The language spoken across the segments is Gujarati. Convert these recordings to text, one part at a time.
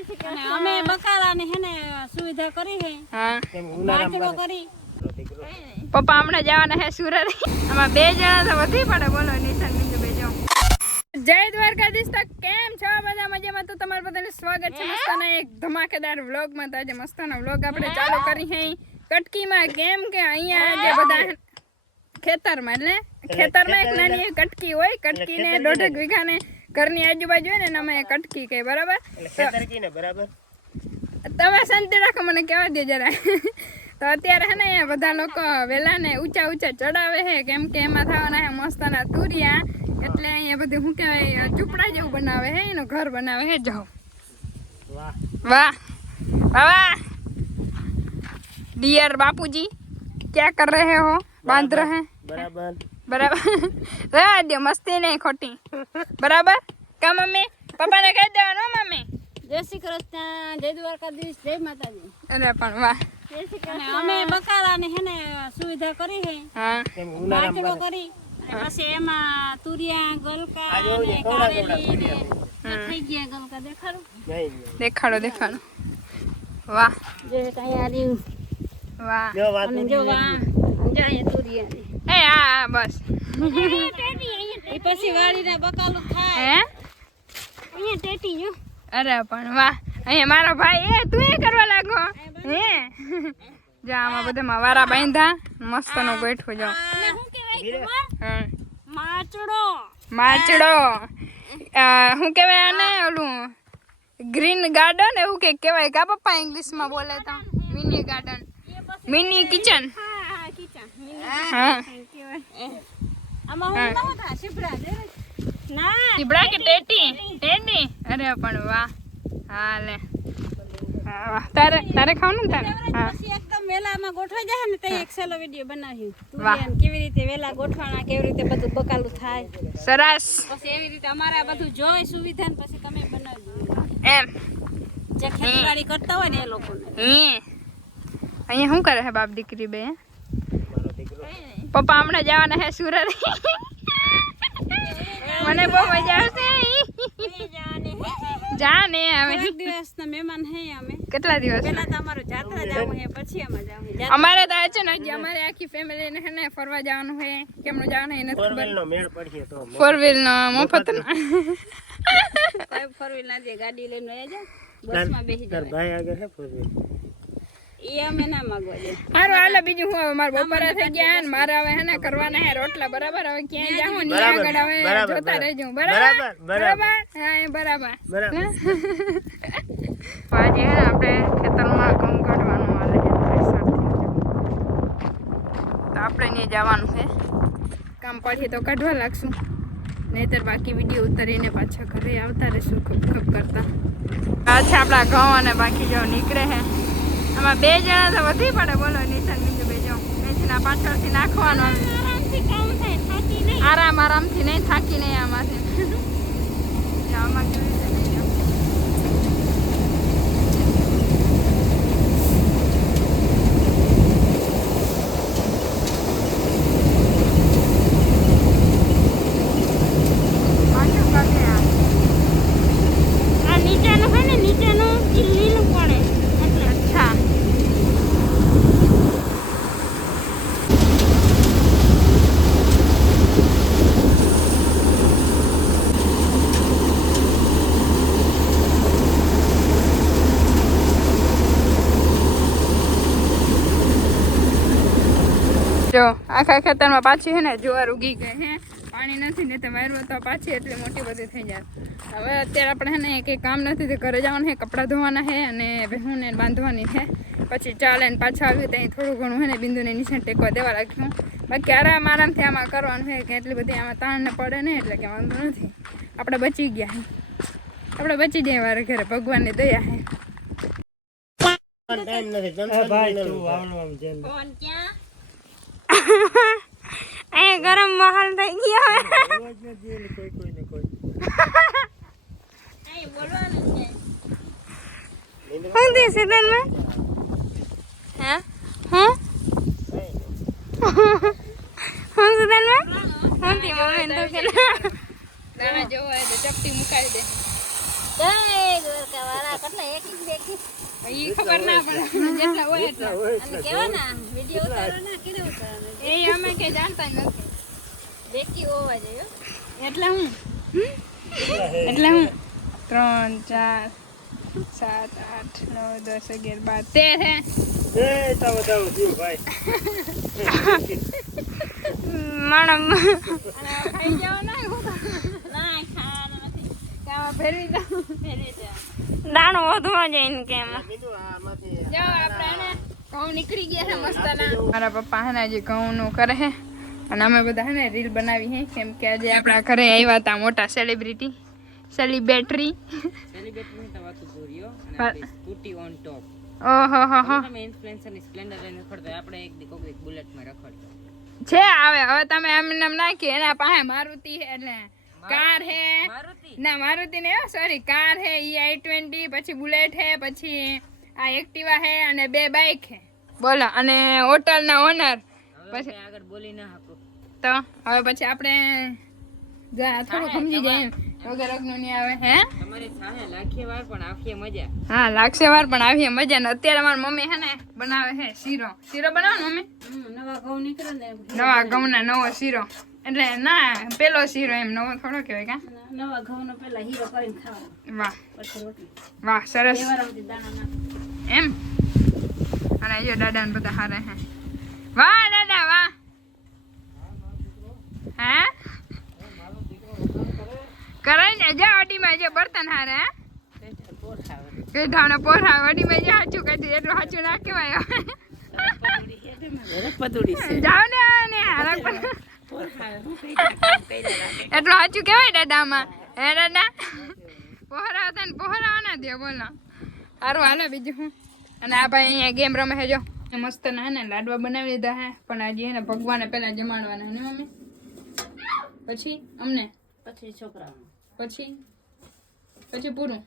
અને અમે બકાલાને હે ને સુવિધા કરી હે. હા. કરી. પપ્પા હમણાં જવાના હે સુરત. આમાં બે જણા તો વધી પડે. બોલો નિશાન બીજું બે જય દ્વારકાધીશ. તો કેમ છો? બધા મજામાં? તો તમારું બધાને સ્વાગત છે મસ્તાના એક ધમાકેદાર વ્લોગમાં તો આજે મસ્તાનો વ્લોગ આપણે ચાલુ કરી હે. કટકીમાં કેમ કે અહીંયા જે બધા ખેતરમાં એટલે ખેતરમાં એક નાની કટકી હોય કટકીને દોઢેક વીઘાને ઘરની આજુબાજુ હોય ને એને અમે કટકી કહે બરાબર બરાબર તમે શાંતિ રાખો મને કહેવા દો જરા તો અત્યારે હે ને અહીંયા બધા લોકો વેલા ને ઊંચા ઊંચા ચડાવે છે કેમ કે એમાં થવાના છે મસ્તના તુરિયા એટલે અહીંયા બધું શું કહેવાય ચૂપડા જેવું બનાવે છે એનું ઘર બનાવે છે જાઓ વાહ વાહ વાહ ડિયર બાપુજી क्या कर रहे हो बांध रहे हैं બરાબર બરાબર? રહેવા દો મસ્તી નહીં ખોટી. બરાબર? કા મમ્મી? પપ્પાને કહી દેવાનું મમ્મી. જય શ્રી કૃષ્ણ જય દ્વારકાધીશ જય માતાજી. અરે પણ વાહ. અમે બકાલાને હે ને સુવિધા કરી હે. હા. કેમ કરી. પછી એમાં તુરિયા ગલકા ને કારેલી ને થઈ ગયા ગલકા. દેખાડું. દેખાડો દેખાડો. વાહ. જે કઈ આવ્યું વાહ. જો વાત જો આ જાય તુરિયા ને એ હા હા બસ એ પછી વાળીને બકાલું થાય હે અહીંયા ટેટી જો અરે પણ વાહ અહીંયા મારો ભાઈ એ તું એ કરવા લાગો હે જો આમાં બધામાં વારા બાંધા મસ્ત નો ગોઠવો જો આને શું કહેવાય ખબર હા માચડો માચડો આ, શું કહેવાય આને ઓલું ગ્રીન ગાર્ડન એવું કે કહેવાય કા પપ્પા ઇંગ્લિશમાં બોલે તો મિની ગાર્ડન મિની કિચન હા. ચીબડા કે ટેટી ટેટી? અરે પણ વાહ. હા લે હા વાહ. તારે તારે ખાવાનું તારે? એકદમ વેલામાં ગોઠવાઈ જાય ને તો એક સેલો વિડિયો બનાવ્યું. કેવી રીતે વેલા ગોઠવાના કેવી રીતે બધું બકાલું થાય. સરસ. પછી એવી રીતે અમારે બધું જોઈ સુવિધા ને પછી તમે બનાવજો એમ. જે ખેતીવાડી કરતા હોય ને એ લોકોને. અહીંયા શું કરે છે બાપ દીકરી બે? પપ્પા હમણાં જવાના હે સુરત. મને બહુ મજા આવશે. જા ને દિવસના મહેમાન હે અમે. કેટલા દિવસ? પેલા તો અમારું જાત્રા જાવું હે પછી અમે જાવું અમારે તો છે ને અમારે આખી ફેમિલી ને હે ને ફરવા જવાનું છે કેમનું જવાનું એ નથી ખબર. નો મેળ પડશે તો ફોર વ્હીલ નો મફત નો. ના જે ગાડી લઈને બસમાં બેસી તાર ભાઈ આગળ છે ફોર વ્હીલ એ અમે ના માગવા દે સારું હાલો બીજું હું હવે? મારા બપોરા થઈ ગયા ને મારે હવે હે ને કરવાના હે રોટલા. બરાબર? હવે ક્યાંય જાઉં ને બરાબર, આગળ હવે બરાબર, જોતા બરાબર. રહેજો. બરાબર? બરાબર, બરાબર. બરાબર? હા એ બરાબર. બરાબર. આજે હે ને આપણે ખેતરમાં ઘઉં કાઢવાનું હાલે. છે થ્રેસરથી. તો આપણે ત્યાં જવાનું છે. કામ પડીએ તો કાઢવા લાગશું. નહીતર બાકી વીડિયો ઉતારીને પાછા ઘરે આવતા રહેશું ખપ ખપ કરતા. આ છે આપણા ઘઉં અને બાકી જો નીકળે છે આમાં બે જણા તો વધી પડે બોલો નિશાન બીજું બે જો. મેથીના પાછળથી નાખવાનું આરામ આરામથી નહીં થાકી નહીં આમાંથી. આમાં કેવી રીતે લઈ જાઉં. પાછું કાઢે આ. આ નીચેનું હોય ને નીચેનું ઈ લીલું પડે એટલે અચ્છા જો આખા ખેતરમાં પાછી છે ને જુવાર ઉગી ગઈ હે. પાણી નથી ને તો વાયરો તો પાછી એટલી મોટી બધી થઈ જાય. હવે અત્યારે આપણે છે ને કંઈ કામ નથી તો ઘરે જવાનું છે કપડાં ધોવાના છે અને ભેહુંને બાંધવાની છે પછી ચાલે ને પાછા આવ્યું ત્યાં થોડું ઘણું છે ને બિંદુને નીચે ટેકવા દેવા રાખ્યું. બાકી આરામ આરામથી આમાં કરવાનું છે કે એટલી બધી આમાં તાણ ને પડે ને એટલે કે વાંધો નથી. આપણે બચી ગયા આપણે બચી જાય વારે ઘરે ભગવાનની દયા હે. ટાઈમ નથી અહીંયા ગરમ માહોલ થઈ ગયો. કોઈ કોઈ ને કોઈ અહીં બોલવાનું છે હે હું હું થી મમ્મી તો કે દાણા જોવો હોય તો ચપટી મુકાવી દે. જય વાળા કેટલા એક એક બે એક ઈ ખબર ના પડે. જેટલા હોય એટલા. અને કેવા ના વિડિયો ઉતારો ના કેડે ઉતારો એ અમે કે જાણતા નથી. બેકી હોવા જોઈએ. એટલે હું? એટલે હું? ત્રણ ચાર સાત આઠ નવ દસ અગિયાર બાર તેર હે. માણમ ખાઈ જાવ ના ખાવાનું નથી. કામાં ફેરવી દઉં દાણો વધવા જાય ને કેમ કીધું આમાંથી જો આપણે એને ઘઉં નીકળી ગયા છે મસ્તના મારા પપ્પા હે ને ઘઉં નું કરે હે. અને અમે બધા હે ને રીલ બનાવી હે કેમ કે આજે આપણા ઘરે આવ્યા હતા મોટા સેલિબ્રિટી સેલિબ્રિટી સેલિબ્રિટીની તો વાતું દોર્યો અને હા. આપણી સ્કૂટી ઓન ટોપ ઓહો હો હો. તમે ઇન્ફ્લુએન્સરની સ્પ્લેન્ડર લઈને આપણે એક દી કોક દી બુલેટમાં રખડતા. છે આવે. હવે તમે એમ એમ નાખી એના પાસે મારુતિ હે એટલે કાર હે. ના મારુતિ ને સોરી કાર હે ઈ આઈ ટ્વેન્ટી પછી બુલેટ હે પછી આ એક્ટિવા હે અને બે બાઇક હે. બોલો અને હોટલ ના ઓનર પછી- આગળ બોલી ના શકો તો હવે પછી આપણે થોડું સમજી જાય વગર અગનું નહીં આવે હે? તમારી વાર પણ આખીએ મજા. હા લાગશે વાર પણ આવીએ મજા ને અત્યારે મારી મમ્મી હે ને બનાવે હે શીરો. શીરો બનાવો ને મમ્મી? નવા ઘઉં નીકળે ને નવો શીરો. એટલે ના પેલો શીરો એમ નવો થોડો કહેવાય કા નવા ઘઉં પેલા હીરો કરીને ખાવાનો વાહ વાહ સરસ એમ અને જો દાદા ને બધા હારે હે વાહ દાદા વાહ હે કરાય ને જા અડીમાં જે બર્તન હારે હે કે ધાણે પોરા અડીમાં જે સાચું કહી એટલું સાચું ના કહેવાય જાવ ને એટલું સાચું કહેવાય દાદામાં. હે દાદા? પહોરા હતા ને પહોરાવાના દે બોલો. સારું હાલો બીજું હું? અને આ ભાઈ અહીંયા ગેમ રમે છે જો. મસ્ત ના હે ને લાડવા બનાવી લીધા હે. પણ આજે હે ને ભગવાને પહેલા જમાડવાના ને મમ્મી? પછી? અમને? પછી છોકરા પછી? પછી પૂરું?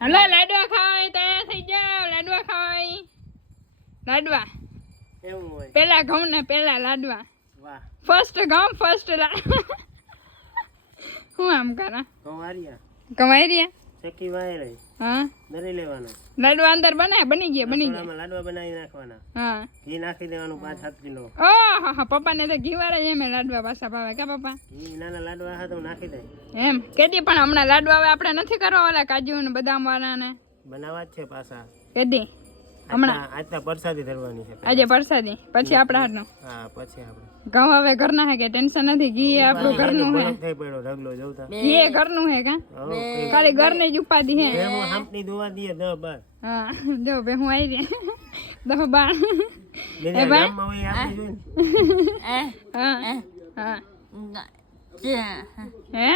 હલો લાડવા ખાવાય તૈયાર થઈ જાવ લાડવા ખાવાય લાડવા. પેલા ઘઉં ને પેલા લાડવા. વાહ. ફર્સ્ટ ગામ ફર્સ્ટ લા. હું આમ કરા? કવારિયા કમાઈ રહ્યા ચકી વાયર. હા. દરી લેવાનો. લાડવા અંદર બનાય બની ગયા બની ગયા. લાડવા બનાવી નાખવાના. હા. ઘી નાખી દેવાનું પાંચ સાત કિલો. ઓહો હો પપ્પાને તો ઘી વાળા એમ લાડવા પાછા ભાવે કે પપ્પા? ઘી નાના લાડવા હા તો નાખી દે એમ કેદી પણ હમણાં લાડવા હવે આપણે નથી કરવા ઓલા કાજુ ને બદામ વાળા ને. બનાવવા જ છે પાછા. કેદી? હમણાં? આજના પરસાદી ધરવાની છે આજે પરસાદી? પછી આપણા હાથનો હા પછી આપણે. ઘઉં હવે ઘરના હે કે ટેન્શન નથી? ઘી આપણું ઘરનું હે. થઈ પડ્યો ઢગલો જોતા. ઘી એ ઘરનું હે કા? ખાલી ઘરની જ ઉપાધી હે. ભેહું હાંપની દોવા દીએ દસ બાર. હા જો બે હું આવી રહ્યા દહ બાર. બીજા ગામમાં હોય આપી હા હા. હે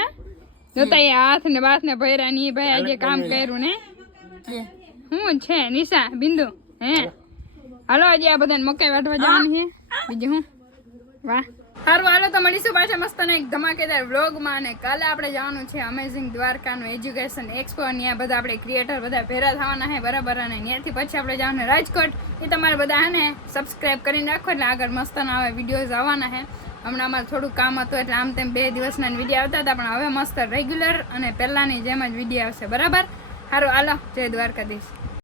જોતા એ હાથ ને બાથ ને ભૈરા ની ભાઈ આજે કામ કર્યું ને? શું છે નિશા બિંદુ? હાલો, આજે આ બધાને મકાઈ વાટવા જવાની છે. બીજું હું વાહ. સારું હાલો, તો મળીશું પાછા મસ્ત એક ધમાકેદાર વ્લોગમાં અને કાલે આપણે જવાનું છે અમેઝિંગ દ્વારકાનું એજ્યુકેશન એક્સપો ત્યાં બધા આપણે ક્રિએટર બધા ભેરા થવાના છે બરાબર, અને ત્યાંથી પછી આપણે જવાનું રાજકોટ. એ તમારે બધા હે ને સબસ્ક્રાઈબ કરીને રાખો એટલે આગળ મસ્તના આવે વિડીયોઝ આવવાના છે. હમણાં અમારે થોડું કામ હતું એટલે આમ તેમ બે દિવસના વીડિયો આવતા હતા, પણ હવે મસ્ત રેગ્યુલર અને પહેલાંની જેમ જ વીડિયો આવશે. બરાબર? સારું હાલો, જય દ્વારકાધીશ.